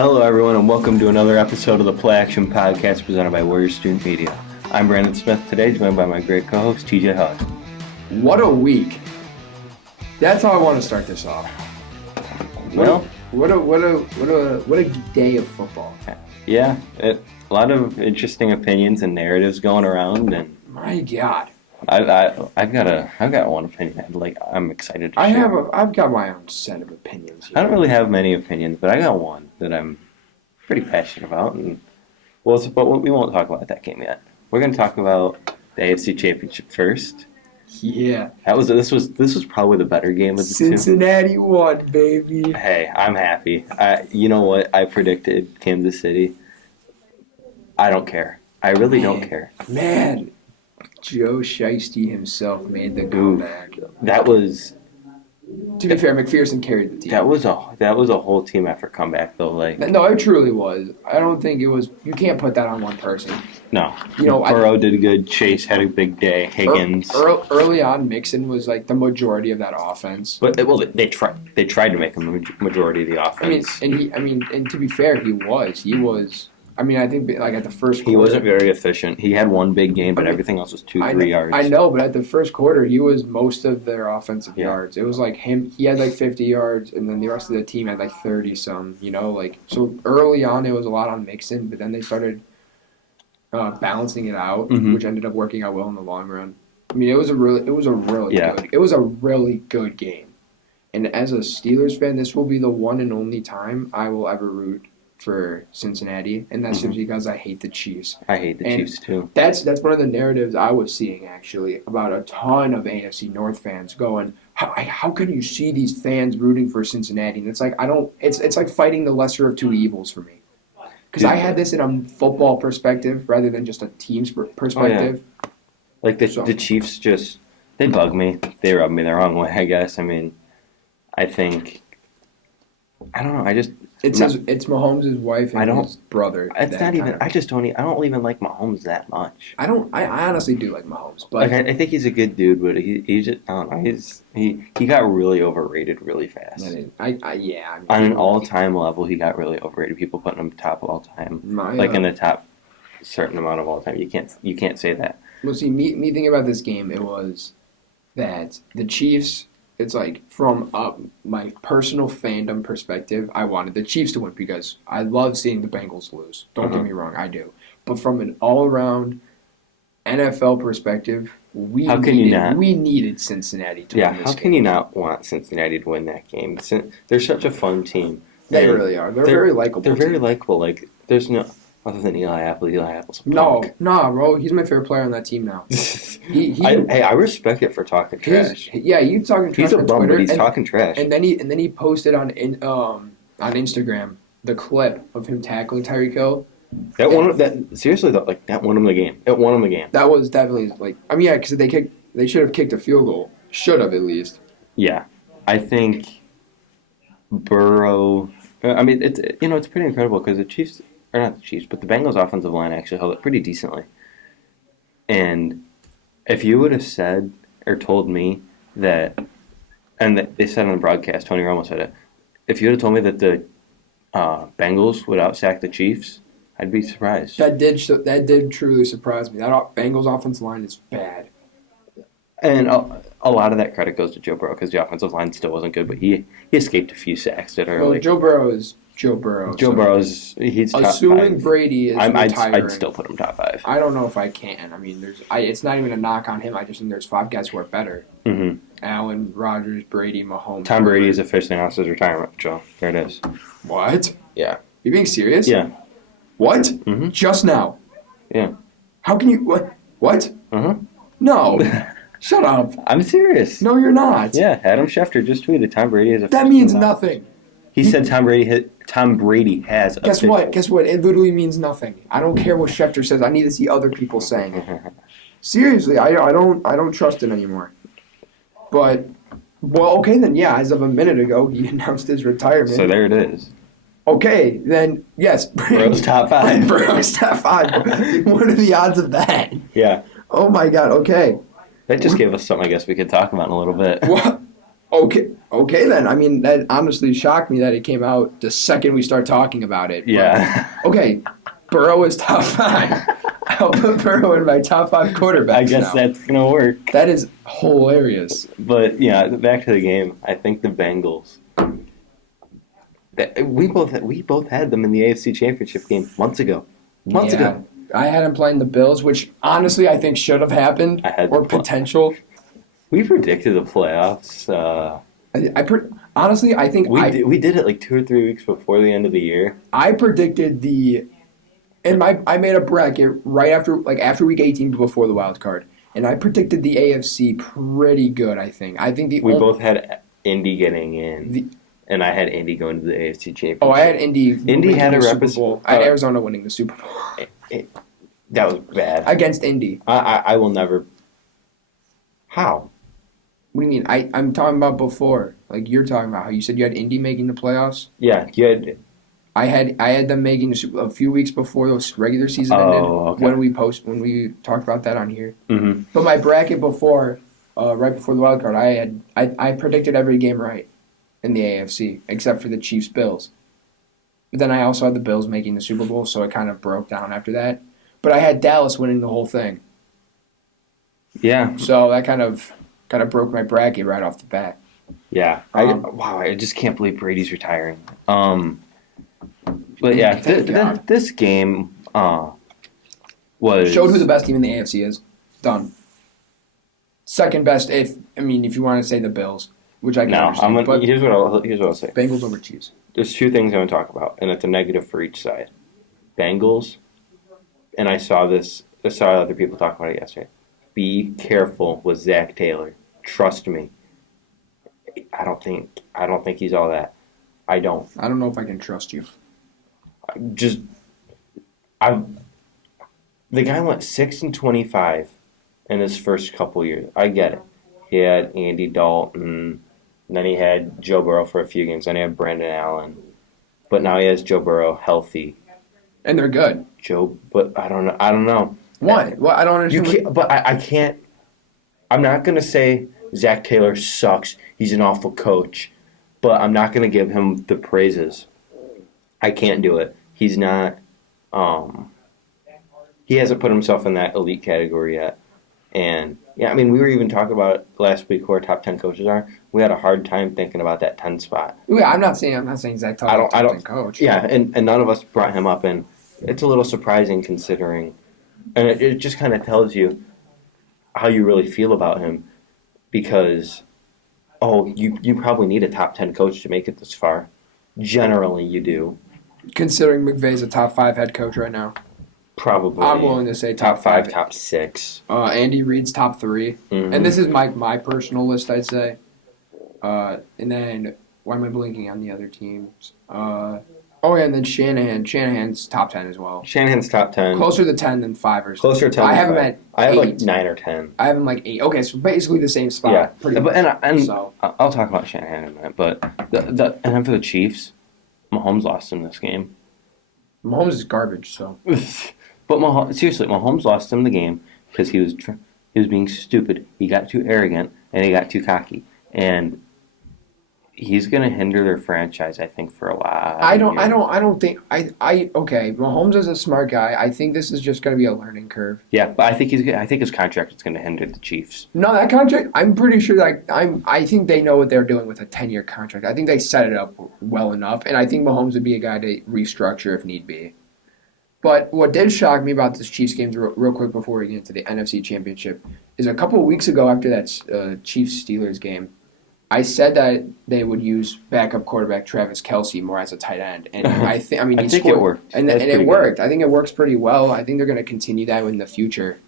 Hello, everyone, and welcome to another episode of the Play Action Podcast presented by Warrior Student Media. I'm Brandon Smith today, joined by my great co-host, TJ Hug. What a week. That's how I want to start this off. Well, what a day of football. Yeah, a lot of interesting opinions and narratives going around, and my God, I've got one opinion. I'm excited to share. I've got my own set of opinions here. I don't really have many opinions, but I got one that I'm pretty passionate about, and but we won't talk about that game yet. We're going to talk about the Afc Championship first. Yeah, this was probably the better game of the two. Cincinnati won, baby. Hey, I'm happy. You know what? I predicted Kansas City. I don't care. I really don't care. Man, Joe Shiesty himself made the comeback. That was. To be fair, McPherson carried the team. That was a whole team effort comeback though. No, it truly was. I don't think it was. You can't put that on one person. No, Burrow did good. Chase had a big day. Higgins. Early on, Mixon was like the majority of that offense. But they tried to make him a majority of the offense. And to be fair, he was. I think like at the first quarter, he wasn't very efficient. He had one big game, but everything else was 2-3 yards. I know, but at the first quarter, he was most of their offensive yards. It was like him. He had like 50 yards, and then the rest of the team had like 30-some. So early on, it was a lot on Mixon, but then they started balancing it out, which ended up working out well in the long run. It was a really good game. And as a Steelers fan, this will be the one and only time I will ever root for Cincinnati, and that's just because I hate the Chiefs. I hate the Chiefs too. That's one of the narratives I was seeing actually about a ton of AFC North fans going, how can you see these fans rooting for Cincinnati? And it's like it's like fighting the lesser of two evils for me. Because I had this in a football perspective rather than just a team's perspective. Oh, yeah. Like the Chiefs they bug me. They rub me the wrong way, I guess. I think I don't know. It's Mahomes' wife and his brother. It's not even. I don't even like Mahomes that much. I honestly do like Mahomes, but I think he's a good dude, but he just I don't know. He got really overrated really fast. On an all-time level, he got really overrated. People putting him top of all time, in the top certain amount of all time. You can't say that. Well, see, me thinking about this game, it was that the Chiefs. It's like from my personal fandom perspective, I wanted the Chiefs to win because I love seeing the Bengals lose. Don't get me wrong, I do. But from an all-around NFL perspective, we needed Cincinnati to win this game. How can you not want Cincinnati to win that game? They're such a fun team. They really are. They're very likable. They're very likable. There's no... Other than Eli Apple. Eli Apple's a punk. No, bro. He's my favorite player on that team now. I respect it for talking trash. You talking trash on Twitter. He's a bum, but he's talking trash. And then he posted on Instagram the clip of him tackling Tyreek Hill. Seriously though, that won him the game. It won him the game. That was definitely because they should have kicked a field goal. Should have at least. Yeah, I think Burrow. It's pretty incredible because the Chiefs. Or not the Chiefs, but the Bengals' offensive line actually held it pretty decently. And if you would have said or told me that, and they said on the broadcast, Tony Romo said it, if you would have told me that the Bengals would outsack the Chiefs, I'd be surprised. That did truly surprise me. That Bengals' offensive line is bad. And a lot of that credit goes to Joe Burrow because the offensive line still wasn't good, but he escaped a few sacks that early. Well, Joe Burrow is Joe Burrow. He's top assuming 5. Brady is retiring. I'd still put him top 5. I don't know if I can. It's not even a knock on him. I just think there's 5 guys who are better. Mm-hmm. Allen, Rodgers, Brady, Mahomes. Tom Brady is officially announced his retirement, Joe. There it is. What? Yeah. You being serious? Yeah. What? Mm-hmm. Just now? Yeah. How can you? What? Mm-hmm. No. Shut up. I'm serious. No, you're not. Yeah. Adam Schefter just tweeted Tom Brady is officially. That means nothing. He said Tom Brady has. Guess what? It literally means nothing. I don't care what Schefter says. I need to see other people saying it. Seriously, I don't trust it anymore. But okay then. Yeah, as of a minute ago, he announced his retirement. So there it is. Okay, then yes. Burrow's top 5. Burrow's top 5. What are the odds of that? Yeah. Oh my God. Okay. That just gave us something I guess we could talk about in a little bit. What? Okay then. I mean, that honestly shocked me that it came out the second we start talking about it. Yeah. But, okay, Burrow is top 5. I'll put Burrow in my top 5 quarterbacks I guess now. that's gonna work. That is hilarious. But yeah, back to the game. I think the Bengals. We both had them in the AFC Championship game months ago. Months ago. I had him playing the Bills, which honestly I think should have happened, I had or potential. We predicted the playoffs. Honestly, I think We did it like 2 or 3 weeks before the end of the year. I predicted I made a bracket right after week 18 before the wild card, and I predicted the AFC pretty good. I think we both had Indy getting in, and I had Indy going to the AFC Championship. Oh, I had Indy. Indy had a Super Bowl. I had Arizona winning the Super Bowl. That was bad against Indy. I will never. How? What do you mean? I'm talking about before. Like you're talking about how you said you had Indy making the playoffs. Yeah, you had. I had them making a few weeks before the regular season ended. Okay. When we talked about that on here. Mm-hmm. But my bracket before, right before the wild card, I predicted every game right in the AFC except for the Chiefs Bills. But then I also had the Bills making the Super Bowl, so it kind of broke down after that. But I had Dallas winning the whole thing. Yeah. So that kind of broke my bracket right off the bat. Yeah. I just can't believe Brady's retiring. But yeah, this game was showed who the best team in the AFC is. Done. Second best, if you want to say the Bills, which I can understand. But here's what I'll say. Bengals over Chiefs. There's 2 things I want to talk about, and it's a negative for each side. Bengals, and I saw other people talk about it yesterday. Be careful with Zach Taylor. Trust me. I don't think he's all that. I don't know if I can trust you. The guy went 6-25 in his first couple years. I get it. He had Andy Dalton, and then he had Joe Burrow for a few games. Then he had Brandon Allen, but now he has Joe Burrow healthy, and they're good. But I don't know. Why? Well, I don't understand. You can't, but I can't. I'm not gonna say Zach Taylor sucks. He's an awful coach, but I'm not gonna give him the praises. I can't do it. He's not. He hasn't put himself in that elite category yet. And yeah, we were even talking about it last week who our top 10 coaches are. We had a hard time thinking about that 10 spot. Yeah, I'm not saying Zach Taylor is a top 10 coach. Yeah, and none of us brought him up, and it's a little surprising considering, and it just kind of tells you how you really feel about him, because you probably need a top 10 coach to make it this far. Generally, you do. Considering McVay's a top 5 head coach right now. Probably. I'm willing to say top 5, top 6. Andy Reid's top 3. Mm-hmm. And this is my personal list, I'd say. And then, why am I blinking on the other teams? And then Shanahan. Shanahan's top 10 as well. Shanahan's top 10. Closer to 10 than 5 or 6. Closer to 10 I have him at 8. I have like 9 or 10. I have him like 8. Okay, so basically the same spot. Yeah. Pretty much. So. I'll talk about Shanahan in a minute, but and then for the Chiefs, Mahomes lost in this game. Mahomes is garbage, so. But Mahomes lost him the game because he was being stupid. He got too arrogant and he got too cocky, and he's going to hinder their franchise, I think, for a lot. I don't think okay. Mahomes is a smart guy. I think this is just going to be a learning curve. Yeah, but I think his contract is going to hinder the Chiefs. No, that contract. I'm pretty sure I think they know what they're doing with a 10-year contract. I think they set it up well enough, and I think Mahomes would be a guy to restructure if need be. But what did shock me about this Chiefs game, real quick before we get into the NFC Championship, is a couple of weeks ago after that Chiefs-Steelers game, I said that they would use backup quarterback Travis Kelce more as a tight end, and I think it worked, and it worked. Good. I think it works pretty well. I think they're going to continue that in the future,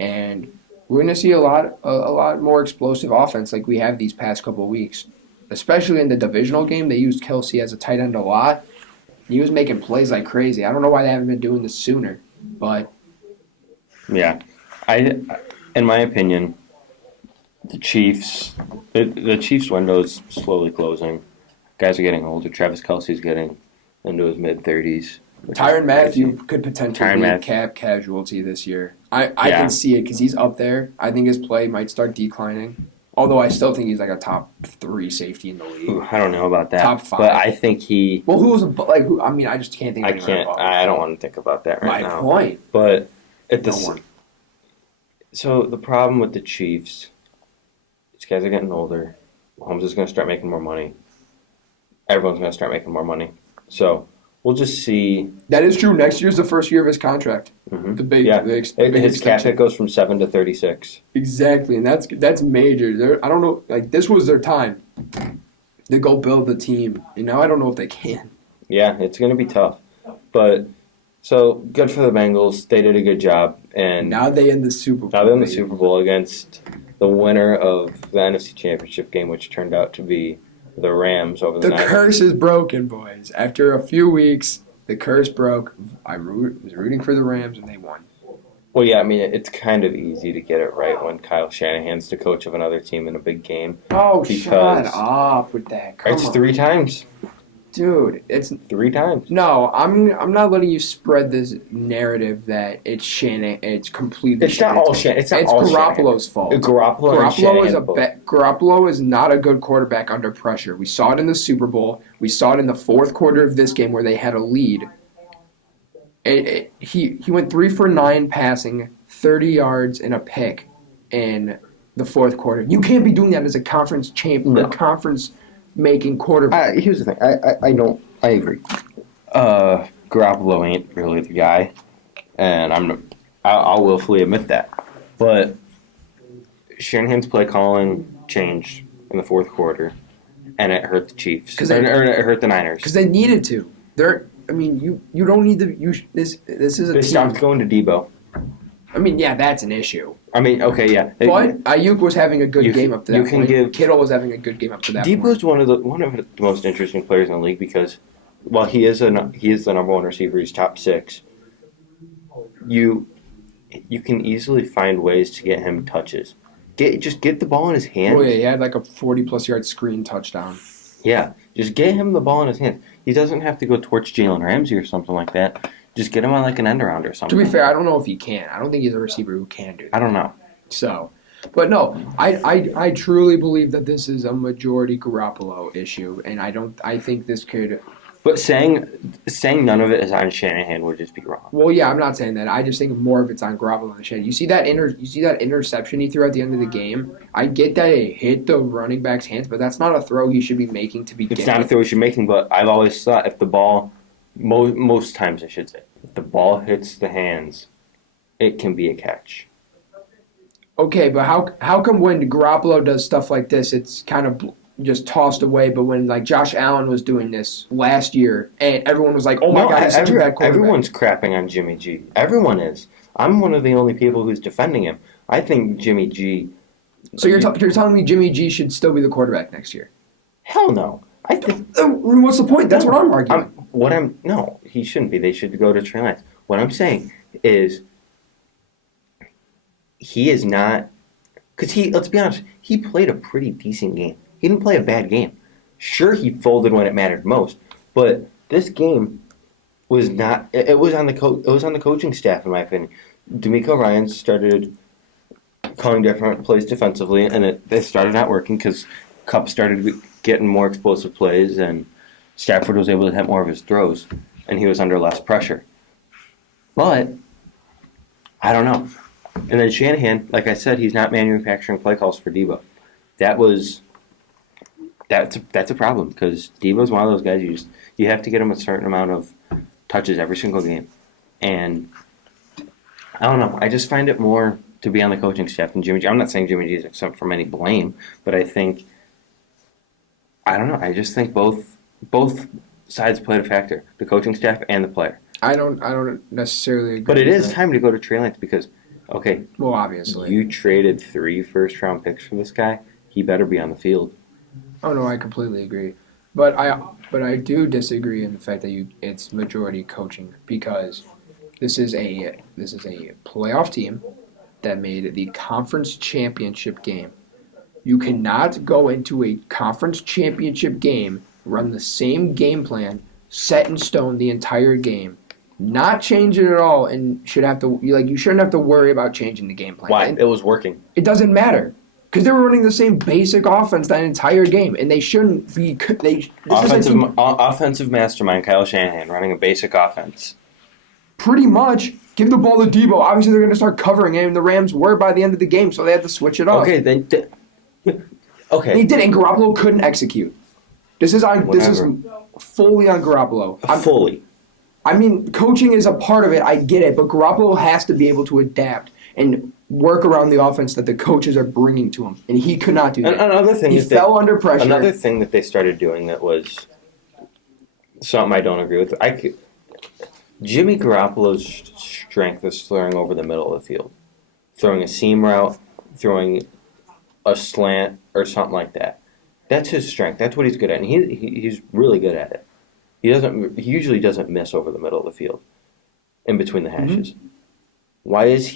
and we're going to see a lot more explosive offense like we have these past couple of weeks, especially in the divisional game. They used Kelce as a tight end a lot. He was making plays like crazy. I don't know why they haven't been doing this sooner, but yeah, in my opinion, the Chiefs window is slowly closing. Guys are getting older. Travis Kelce's getting into his mid-30s. Tyrann Mathieu could potentially be a cap casualty this year. I can see it because he's up there. I think his play might start declining. Although I still think he's like a top 3 safety in the league. Ooh, I don't know about that. Top 5. But I think he. Well, who was like who? I mean, I just can't think. Of anyone above him. I don't want to think about that right now. My point. But at No the one. so the problem with the Chiefs, these guys are getting older. Mahomes is going to start making more money. Everyone's going to start making more money. So we'll just see. That is true. Next year's the first year of his contract. Mm-hmm. The big, yeah. the big His cap hit goes from 7 to 36. Exactly, and that's major. I don't know. Like this was their time to go build the team, and now I don't know if they can. Yeah, it's going to be tough. But so good for the Bengals. They did a good job, and Now they in the Super Bowl. now they're in the Super Bowl against the winner of the NFC Championship game, which turned out to be the Rams over the The Niners. curse is broken, boys. After a few weeks, the curse broke. I was rooting for the Rams, and they won. Well, yeah, I mean, it's kind of easy to get it right when Kyle Shanahan's the coach of another team in a big game. Oh, Because- shut up with that! Come It's on. 3 times. Dude. It's 3 times. no. I'm not letting you spread this narrative that it's It's completely. It's not all Shanahan. It's not all Garoppolo's fault. Garoppolo and Garoppolo is Shanahan Garoppolo is not a good quarterback under pressure. We saw it in the Super Bowl. We saw it in the fourth quarter of this game where they had a lead. He went 3 for 9 passing, 30 yards and a pick in the fourth quarter. You can't be doing that as a conference champ or No. conference making quarterback. Here's the thing. I agree. Garoppolo ain't really the guy, and I'll willfully admit that. But Shanahan's play calling changed in the fourth quarter, and it hurt the Chiefs. Or it hurt the Niners. Because they needed to. You don't need to. This is a They team. stopped going to Debo. I mean, yeah, that's an issue. I mean, okay, yeah. But Ayuk was having a good You- game up to you that can point. give- Kittle was having a good game up to that point. Debo's one of the most interesting players in the league because while he is the number one receiver, he's top 6. You can easily find ways to get him touches. Just get the ball in his hands. Oh yeah, he had like a 40-plus yard screen touchdown. Yeah, just get him the ball in his hands. He doesn't have to go torch Jalen Ramsey or something like that. Just get him on like an end around or To something. be fair, I don't know if he can. I don't think he's a receiver who can do that. I don't know. So, but no, I truly believe that this is a majority Garoppolo issue, and I think this could. But saying none of it is on Shanahan would just be wrong. Well, yeah, I'm not saying that. I just think more of it's on Garoppolo than Shanahan. You see that interception he threw at the end of the game. I get that it hit the running back's hands, but that's not a throw he should be making to begin It's not a with. throw you're making, but I've always thought if the ball, most times I should say, if the ball hits the hands, it can be a catch. Okay, but how come when Garoppolo does stuff like this, it's kind of just tossed away? But when like Josh Allen was doing this last year, and everyone was like, "Oh my God, he's such a bad quarterback." Everyone's crapping on Jimmy G. Everyone is. I'm one of the only people who's defending him. I think Jimmy G. So you're telling me Jimmy G should still be the quarterback next year? Hell no. I think. What's the point? That's what I'm arguing. No, he shouldn't be. They should go to Trey Lance. What I'm saying is, he is not, because let's be honest, he played a pretty decent game. He didn't play a bad game. Sure, he folded when it mattered most, but this game was not. It was on the It was on the coaching staff, in my opinion. D'Amico Ryans started calling different plays defensively, and it started not working because Kupp started getting more explosive plays, and Stafford was able to hit more of his throws, and he was under less pressure. But I don't know. And then Shanahan, like I said, he's not manufacturing play calls for Debo. That's a problem because Debo's one of those guys you have to get him a certain amount of touches every single game, and I don't know. I just find it more to be on the coaching staff than Jimmy G. I'm not saying Jimmy G is exempt from any blame, but I don't know. I just think both sides played a factor: the coaching staff and the player. I don't necessarily agree. But it with is that. time to go to Trey Lance because, okay, Well, obviously. you traded 3 first-round picks for this guy. He better be on the field. Oh no, I completely agree. But I do disagree in the fact that it's majority coaching because this is a playoff team that made the conference championship game. You cannot go into a conference championship game, run the same game plan, set in stone the entire game, not change it at all, and you shouldn't have to worry about changing the game plan. Why? And It was working. it doesn't matter. Because they were running the same basic offense that entire game, and they shouldn't be. Offensive mastermind Kyle Shanahan running a basic offense. Pretty much give the ball to Debo. Obviously, they're going to start covering him, and the Rams were by the end of the game, so they had to switch it up. Okay, They did, and Garoppolo couldn't execute. This is fully on Garoppolo. Fully. I mean, coaching is a part of it. I get it, but Garoppolo has to be able to adapt and work around the offense that the coaches are bringing to him, and he could not do that. Another thing he fell under pressure. Another thing that they started doing that was something I don't agree with. Jimmy Garoppolo's strength is throwing over the middle of the field, throwing a seam route, throwing a slant or something like that. That's his strength. That's what he's good at, and he's really good at it. He usually doesn't miss over the middle of the field, in between the hashes. Mm-hmm. Why is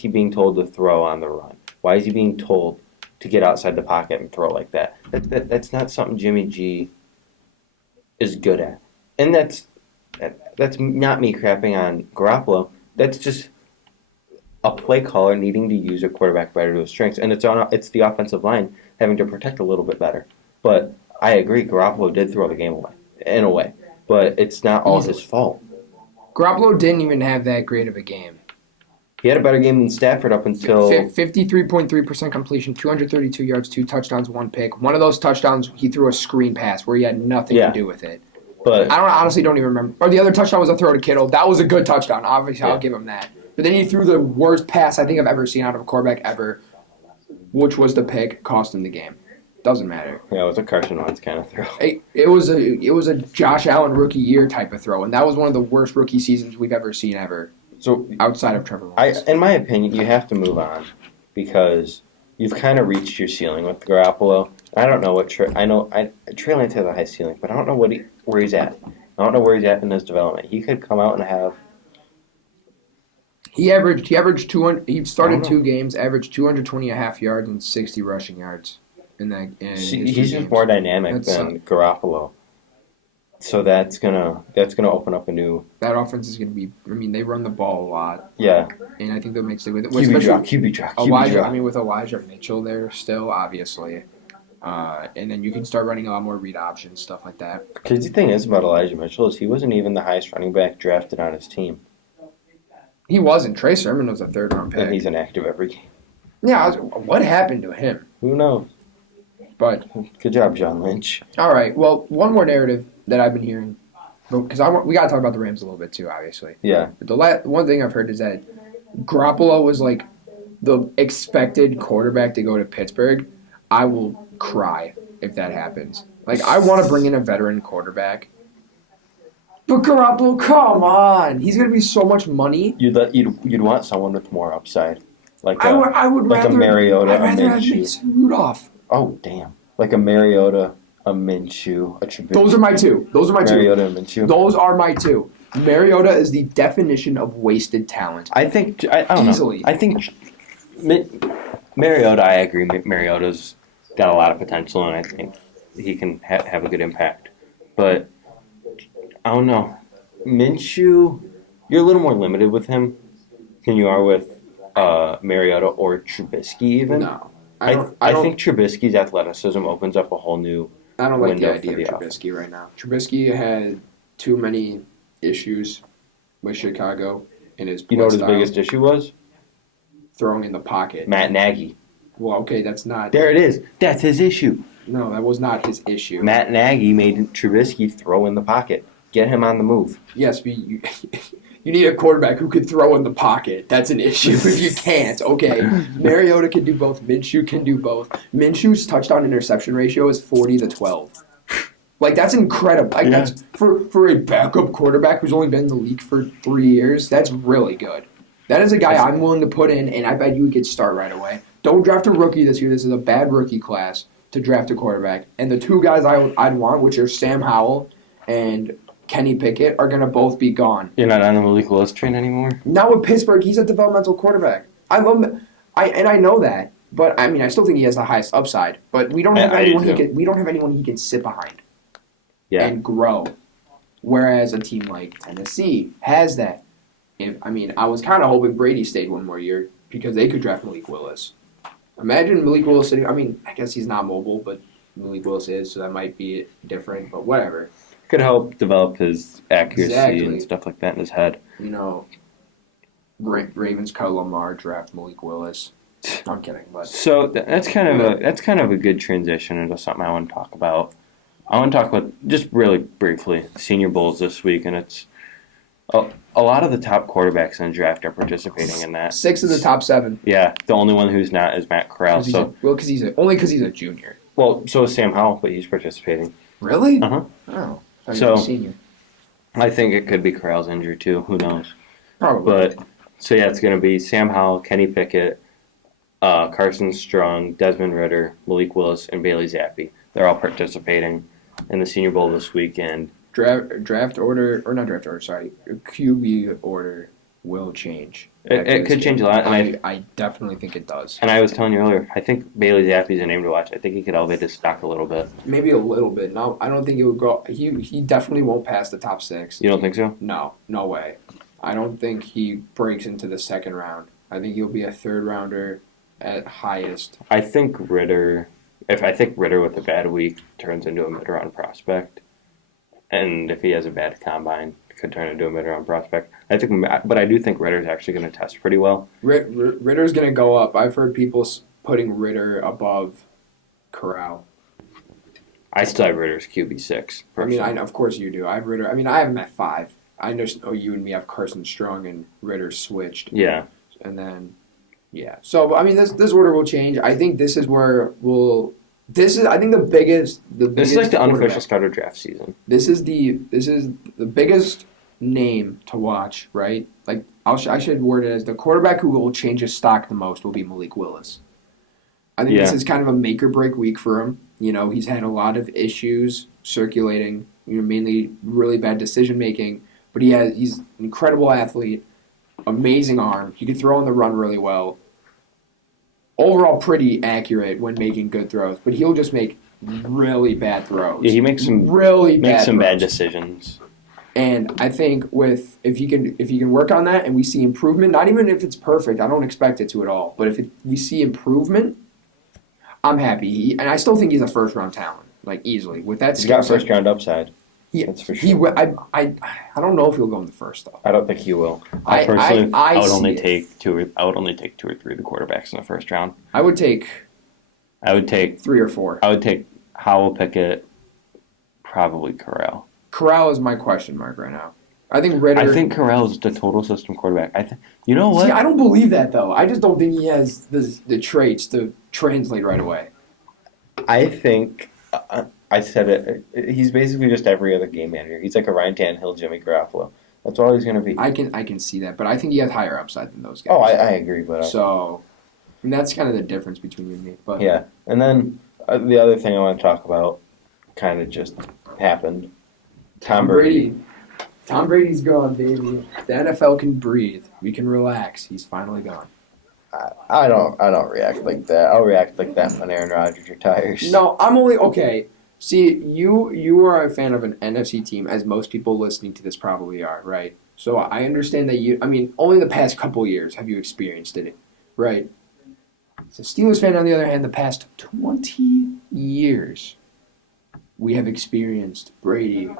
he being told to throw on the run? Why is he being told to get outside the pocket and throw like that? That's not something Jimmy G is good at, and that's not me crapping on Garoppolo. That's just a play caller needing to use a quarterback better to his strengths, and it's the offensive line having to protect a little bit better. But I agree, Garoppolo did throw the game away, in a way, but it's not all his fault. Garoppolo didn't even have that great of a game. He had a better game than Stafford up until 53.3% completion, 232 yards, 2 touchdowns, 1 pick. One of those touchdowns, he threw a screen pass where he had nothing to do with it. But I honestly don't even remember. Or the other touchdown was a throw to Kittle. That was a good touchdown. Obviously, I'll give him that. But then he threw the worst pass I think I've ever seen out of a quarterback ever, which was the pick, cost him the game. Doesn't matter. Yeah, it was a Carson Wentz kind of throw. It was a Josh Allen rookie year type of throw, and that was one of the worst rookie seasons we've ever seen ever. So outside of Trevor Lawrence. In my opinion, you have to move on because you've kind of reached your ceiling with Garoppolo. I don't know what Trey Lance has a high ceiling, but I don't know where he's at. I don't know where he's at in his development. He could come out and have. He averaged 200. He started 2 games, averaged 220.5 yards and 60 rushing yards. He's just more dynamic than Garoppolo. So that's gonna open up a new. That offense is gonna be. I mean, they run the ball a lot. Yeah. And I think they'll make with it. QB draw. Elijah. I mean, with Elijah Mitchell there still, obviously, and then you can start running a lot more read options, stuff like that. Crazy thing is about Elijah Mitchell is he wasn't even the highest running back drafted on his team. He wasn't. Trey Sermon was a 3rd-round pick. And he's inactive every game. Yeah. What happened to him? Who knows? But good job, John Lynch. All right. Well, one more narrative that I've been hearing, because we got to talk about the Rams a little bit too, obviously. Yeah. But the one thing I've heard is that Garoppolo was like the expected quarterback to go to Pittsburgh. I will cry if that happens. Like, I want to bring in a veteran quarterback. But Garoppolo, come on. He's going to be so much money. You'd want someone with more upside. I would rather a Mariota, I'd rather have Mason Rudolph. Oh, damn. Like a Mariota, a Minshew, a Trubisky. Those are my two. Mariota and Minshew. Those are my two. Mariota is the definition of wasted talent. I don't easily. Know. I think Mariota, I agree. Mariota's got a lot of potential, and I think he can have a good impact. But I don't know. Minshew, you're a little more limited with him than you are with Mariota or Trubisky even. No. I think Trubisky's athleticism opens up a whole new I don't like the idea of offense. Trubisky right now. Trubisky had too many issues with Chicago in his play You know what his style. biggest issue was? Throwing in the pocket. Matt Nagy. Well, okay, that's not... There it is. That's his issue. No, that was not his issue. Matt Nagy made Trubisky throw in the pocket. Get him on the move. Yes, but you need a quarterback who could throw in the pocket. That's an issue if you can't. Okay, Mariota can do both. Minshew can do both. Minshew's touchdown interception ratio is 40-12. Like, that's incredible. Like, that's for a backup quarterback who's only been in the league for 3 years, that's really good. That is a guy I'm willing to put in, and I bet you could start right away. Don't draft a rookie this year. This is a bad rookie class to draft a quarterback. And the 2 guys I'd want, which are Sam Howell and Kenny Pickett, are going to both be gone. You're not on the Malik Willis train anymore? Not with Pittsburgh. He's a developmental quarterback. I love him. I know that. But, I mean, I still think he has the highest upside. But we don't have anyone he can sit behind and grow. Whereas a team like Tennessee has that. I was kind of hoping Brady stayed one more year because they could draft Malik Willis. Imagine Malik Willis sitting. I mean, I guess he's not mobile, but Malik Willis is, so that might be different. But whatever. Could help develop his accuracy and Exactly. stuff like that in his head. You know, Ravens cut Lamar, draft Malik Willis. I'm kidding, but So that's kind of a good transition into something I want to talk about. I want to talk about just really briefly Senior Bowls this week, and it's a lot of the top quarterbacks in the draft are participating in that. 6 of the top 7. Yeah, the only one who's not is Matt Corral. Because he's a junior. Well, so is Sam Howell, but he's participating. Really? Uh huh. Oh, I thought So- he was a senior. I think it could be Corral's injury too. Who knows? Probably. But so yeah, it's going to be Sam Howell, Kenny Pickett, Carson Strong, Desmond Ritter, Malik Willis, and Bailey Zappi. They're all participating in the Senior Bowl this weekend. Draft order, or not draft order, sorry. QB order will change. It could change a lot, and I definitely think it does. I was telling you earlier, I think Bailey Zappi's a name to watch. I think he could elevate his stock a little bit. Maybe a little bit. No, I don't think it would go. He definitely won't pass the top 6. You don't think so? No way. I don't think he breaks into the second round. I think he'll be a third rounder at highest. I think Ritter with a bad week turns into a mid-round prospect, and if he has a bad combine, could turn into a mid-round prospect. But I do think Ritter's actually going to test pretty well. Ritter's going to go up. I've heard people putting Ritter above Corral. I still have Ritter's QB6. Personally. I mean, of course you do. I have Ritter. I mean, I have him at 5. I know you and me have Carson Strong and Ritter switched. Yeah. And then, yeah. So, I mean, this order will change. I think this is where I think the biggest. This is like the unofficial starter draft season. This is the biggest name to watch, right? Like I should word it as the quarterback who will change his stock the most will be Malik Willis. I think this is kind of a make or break week for him. You know, he's had a lot of issues circulating. You know, mainly really bad decision making. But he's an incredible athlete, amazing arm. He can throw on the run really well. Overall, pretty accurate when making good throws, but he'll just make really bad throws. Yeah, he makes some bad decisions. And I think if he can work on that and we see improvement, not even if it's perfect, I don't expect it to at all. But if we see improvement, I'm happy. And I still think he's a first round talent, like easily with that. He's got first round upside. That's for sure. I don't know if he'll go in the first though. I don't think he will. I would only take 2 or 3 of the quarterbacks in the first round. I would take 3 or 4. I would take Howell, Pickett, probably Corral. Corral is my question mark right now. I think Ritter. I think Corral is the total system quarterback. You know what? See, I don't believe that though. I just don't think he has the traits to translate right away. I think. I said it. He's basically just every other game manager. He's like a Ryan Tannehill, Jimmy Garoppolo. That's all he's going to be. I can see that, but I think he has higher upside than those guys. Oh, I agree, but so, and that's kind of the difference between you and me. But yeah, and then the other thing I want to talk about, kind of just happened. Tom Brady. Tom Brady's gone, baby. The NFL can breathe. We can relax. He's finally gone. I don't react like that. I'll react like that when Aaron Rodgers retires. No, I'm only okay. See, you are a fan of an NFC team, as most people listening to this probably are, right? So I understand that only the past couple years have you experienced it, right? As a Steelers fan, on the other hand, the past 20 years, we have experienced Brady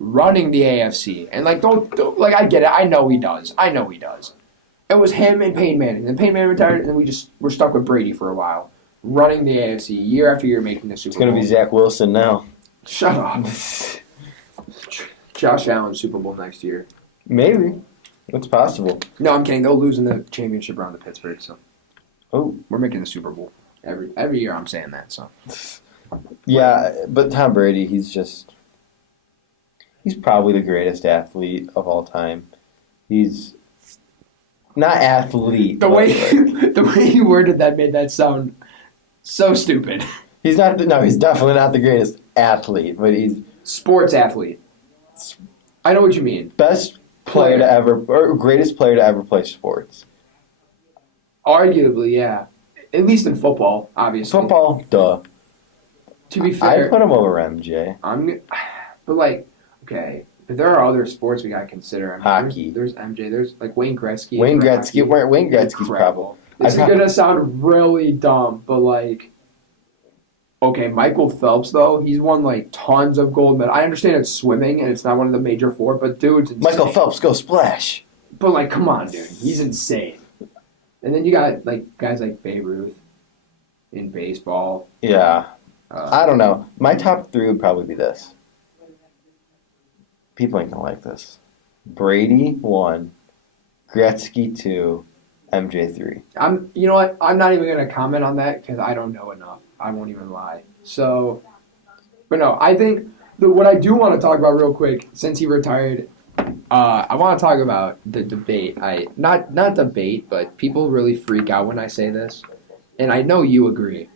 running the AFC. And, don't I get it. I know he does. It was him and Peyton Manning. Then Peyton Manning retired, and then we're stuck with Brady for a while. Running the AFC year after year, making the Super Bowl. It's going to be Zach Wilson now. Shut up. Josh Allen Super Bowl next year. Maybe. It's possible. No, I'm kidding. They'll lose in the championship round to Pittsburgh. So, we're making the Super Bowl every year. I'm saying that. So, yeah, but Tom Brady, he's probably the greatest athlete of all time. He's not athlete. The way he worded that made that sound so stupid. He's definitely not the greatest athlete, but he's sports athlete. I know what you mean. Best player to ever, or greatest player to ever play sports. Arguably, yeah. At least in football, obviously. Football, duh. To be fair, I put him over MJ. But there are other sports we gotta consider. Hockey. There's MJ. There's Wayne Gretzky. Wayne Gretzky's incredible. This is gonna sound really dumb, but like, okay, Michael Phelps though, he's won like tons of gold medals. I understand it's swimming and it's not one of the major four, but dude's insane. Michael Phelps, go splash. But like, come on, dude, he's insane. And then you got like guys like Babe Ruth in baseball. Yeah. I don't know. My top three would probably be this. People ain't gonna like this. Brady 1, Gretzky 2, MJ 3. You know what? I'm not even gonna comment on that because I don't know enough. I won't even lie. So, but no, I think what I do want to talk about real quick, since he retired, I want to talk about the debate. Not debate, but people really freak out when I say this, and I know you agree.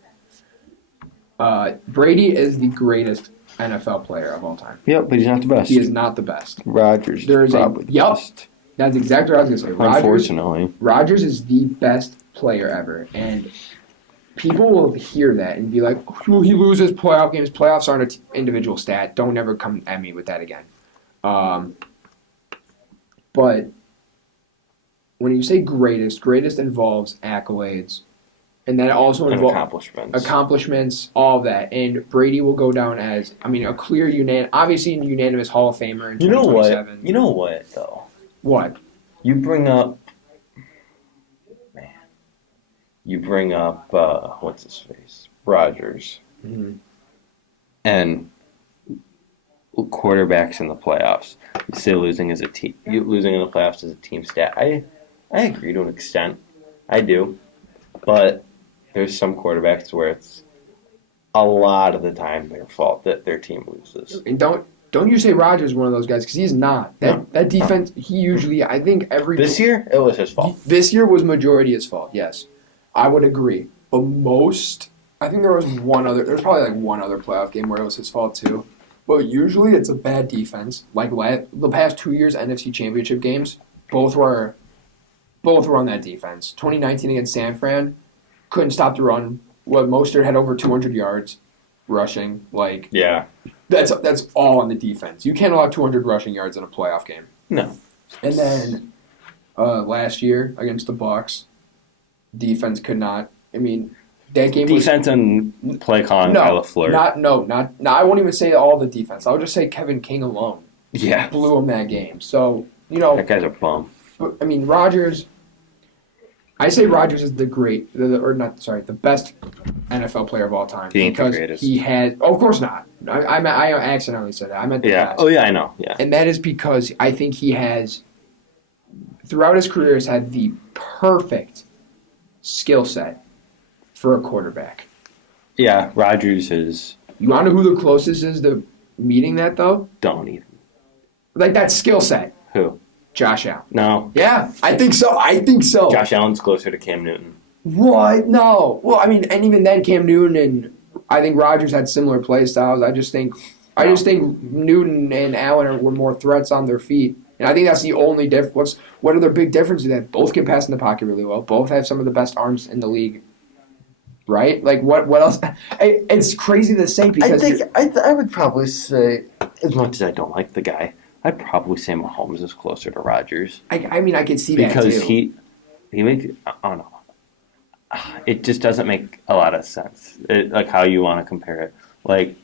Brady is the greatest NFL player of all time. Yep, but he's not the best. He is not the best. Rodgers is probably the best. That's exactly what I was going to say. Unfortunately. Rodgers is the best player ever, and people will hear that and be like, oh, he loses playoff games. Playoffs aren't an individual stat. Don't ever come at me with that again. But when you say greatest involves accolades, and that also involves accomplishments, all of that. And Brady will go down as, a clear unanimous Hall of Famer in 2027. You know what, though? What? You bring up, what's his face? Rodgers. Mm-hmm. And quarterbacks in the playoffs. You say losing in the playoffs as a team stat. I agree to an extent. I do. But there's some quarterbacks where it's a lot of the time their fault that their team loses. And don't you say Rodgers is one of those guys, because he's not. That defense, he usually, I think This year, it was his fault. This year was majority his fault, yes. I would agree. But I think there was probably like one other playoff game where it was his fault too. But usually it's a bad defense. Like the past 2 years, NFC Championship games, both were on that defense. 2019 against San Fran, couldn't stop the run. Mostert had over 200 yards rushing. Yeah. That's all on the defense. You can't allow 200 rushing yards in a playoff game. No. And then last year against the Bucs, defense could not. That game defense and play calling by LaFleur. I won't even say all the defense. I'll just say Kevin King alone. Yeah. Blew him that game. So, that guy's a bum. Rodgers. I say Rodgers is the best NFL player of all time. He ain't the greatest. He has. Oh, of course not. I accidentally said that. I meant the best. Oh yeah, I know. Yeah. And that is because I think he has, throughout his career, has had the perfect skill set for a quarterback. Yeah, Rodgers is. You want to know who the closest is to meeting that though? Don't even. Like that skill set. Who? Josh Allen. No. Yeah, I think so. Josh Allen's closer to Cam Newton. What? No. Well, and even then, Cam Newton and I think Rodgers had similar play styles. I just think Newton and Allen were more threats on their feet, and I think that's the only difference. What are their big differences? That both can pass in the pocket really well. Both have some of the best arms in the league. Right? Like what else? It's crazy to say because I would probably say, as much as I don't like the guy, I'd probably say Mahomes is closer to Rodgers. I can see that too. Because he makes, I don't know. It just doesn't make a lot of sense. Like how you want to compare it.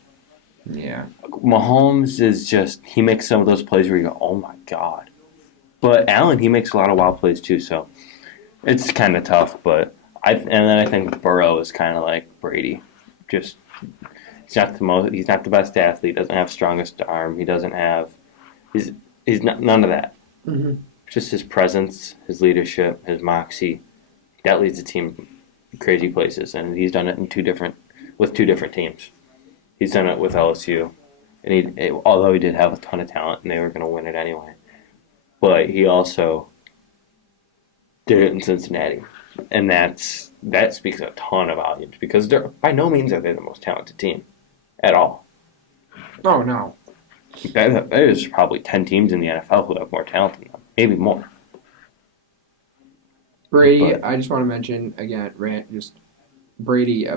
Yeah. Mahomes is just, he makes some of those plays where you go, oh my God. But Allen, he makes a lot of wild plays too, so it's kind of tough. But and then I think Burrow is kind of like Brady. Just, he's not the best athlete, doesn't have strongest arm, he doesn't have, he's not, none of that. Mm-hmm. Just his presence, his leadership, his moxie, that leads the team crazy places, and he's done it with two different teams. He's done it with LSU, and although he did have a ton of talent, and they were going to win it anyway, but he also did it in Cincinnati, and that speaks a ton of volumes because by no means are they the most talented team at all. Oh no, there's probably 10 teams in the NFL who have more talent than them, maybe more. Brady, I just want to mention again, Brady,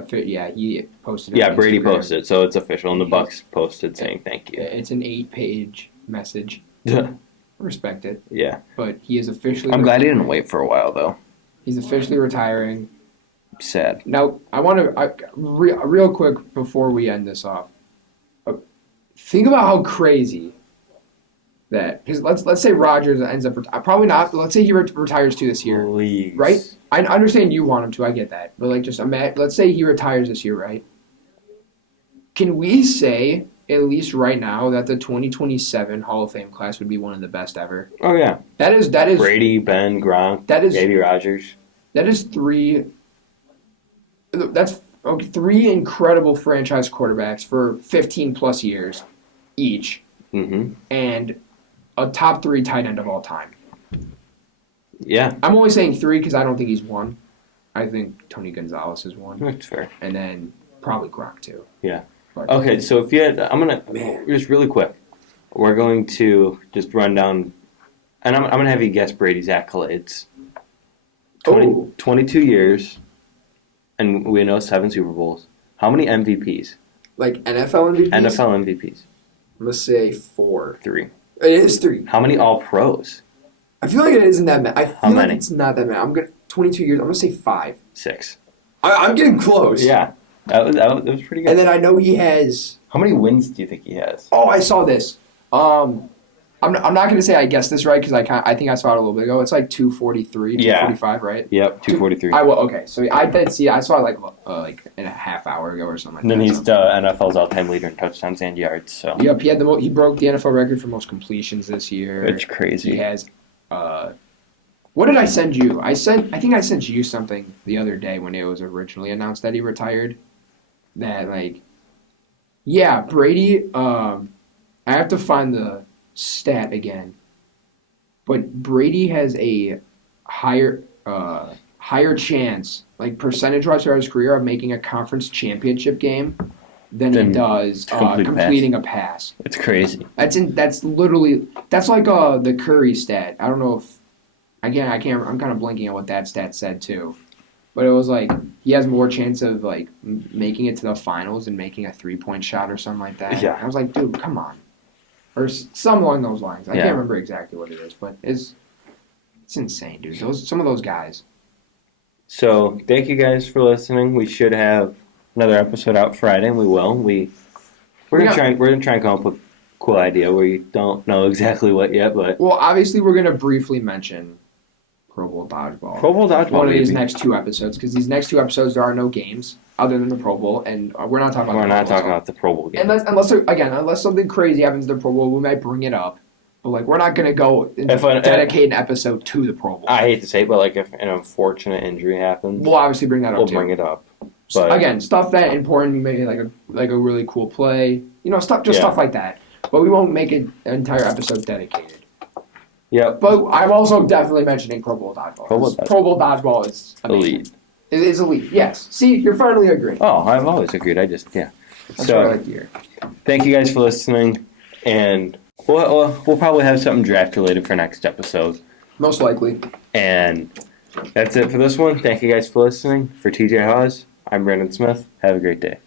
he posted. Yeah, Brady posted, so it's official, and the Bucs posted saying thank you. It's an 8-page message. Respect it. Yeah, but he is officially. I'm glad he didn't wait for a while though. He's officially retiring. Sad. Now, I want to real quick before we end this off. Think about how crazy that because let's say Rodgers ends up probably not, but let's say he retires too this year, Please. right? I understand you want him to. I get that, but like just imagine. Let's say he retires this year, right? Can we say at least right now that the 2027 Hall of Fame class would be one of the best ever? Oh yeah. That is Brady, Ben, Gronk, Baby Rodgers. That is three. That's okay, three incredible franchise quarterbacks for 15 plus years each, and a top 3 tight end of all time. Yeah. I'm only saying 3 because I don't think he's one. I think Tony Gonzalez is one. That's fair. And then probably Gronk too. Yeah. But, Okay, so if you had, I'm gonna just really quick. We're going to just run down, and I'm gonna have you guess Brady's accolades. 22 years, and we know 7 Super Bowls. How many MVPs? like NFL MVPs? NFL MVPs. I'm going to say 4. 3. It is 3. How many All Pros? I feel like it isn't that many. I How feel many? like it's not that many. I'm going to 22 years. I'm going to say 5. 6. I'm getting close. Yeah, that was pretty good. And then I know he has. How many wins do you think he has? Oh, I saw this. I'm not going to say I guessed this right because I think I saw it a little bit ago. It's like 243, 245, right? Yep, 243. Okay. So I did see. I saw it like in a half hour ago or something like And then that. he's the NFL's all-time leader in touchdowns and yards. So Yep, he broke the NFL record for most completions this year. it's crazy. He has. What did I send you? I think I sent you something the other day when it was originally announced that he retired. That Brady. I have to find the stat again, but Brady has a higher chance, like percentage-wise throughout his career, of making a conference championship game than he does completing a pass. It's crazy. That's like the Curry stat. I don't know if again I can't. I'm kind of blinking at what that stat said too, but it was like he has more chance of like making it to the finals and making a 3-point shot or something like that. Yeah. I was like, dude, come on. Or something along those lines. I can't remember exactly what it is, but it's insane, dude. Some of those guys. So thank you guys for listening. We should have another episode out Friday, and we will. We're gonna try and come up with a cool idea. We don't know exactly what yet, but obviously we're gonna briefly mention Pro Bowl dodgeball. Pro Bowl dodgeball. One of these next 2 episodes, because these next 2 episodes there are no games other than the Pro Bowl, and we're not talking about the Pro Bowl game. Unless something crazy happens to the Pro Bowl, we might bring it up. But we're not gonna go dedicate an episode to the Pro Bowl. I hate to say it, but if an unfortunate injury happens, we'll obviously bring that up. We'll bring it up. But again, stuff that important, maybe like a really cool play, stuff like that. But we won't make an entire episode dedicated. Yep. But I'm also definitely mentioning Pro Bowl dodgeball. Pro Bowl dodgeball is amazing. Elite. It is elite. Yes. See, you're finally agreeing. Oh, I've always agreed. That's what I like to hear. Thank you guys for listening, and we'll probably have something draft related for next episode. Most likely. And that's it for this one. Thank you guys for listening. For TJ Hawes, I'm Brandon Smith. Have a great day.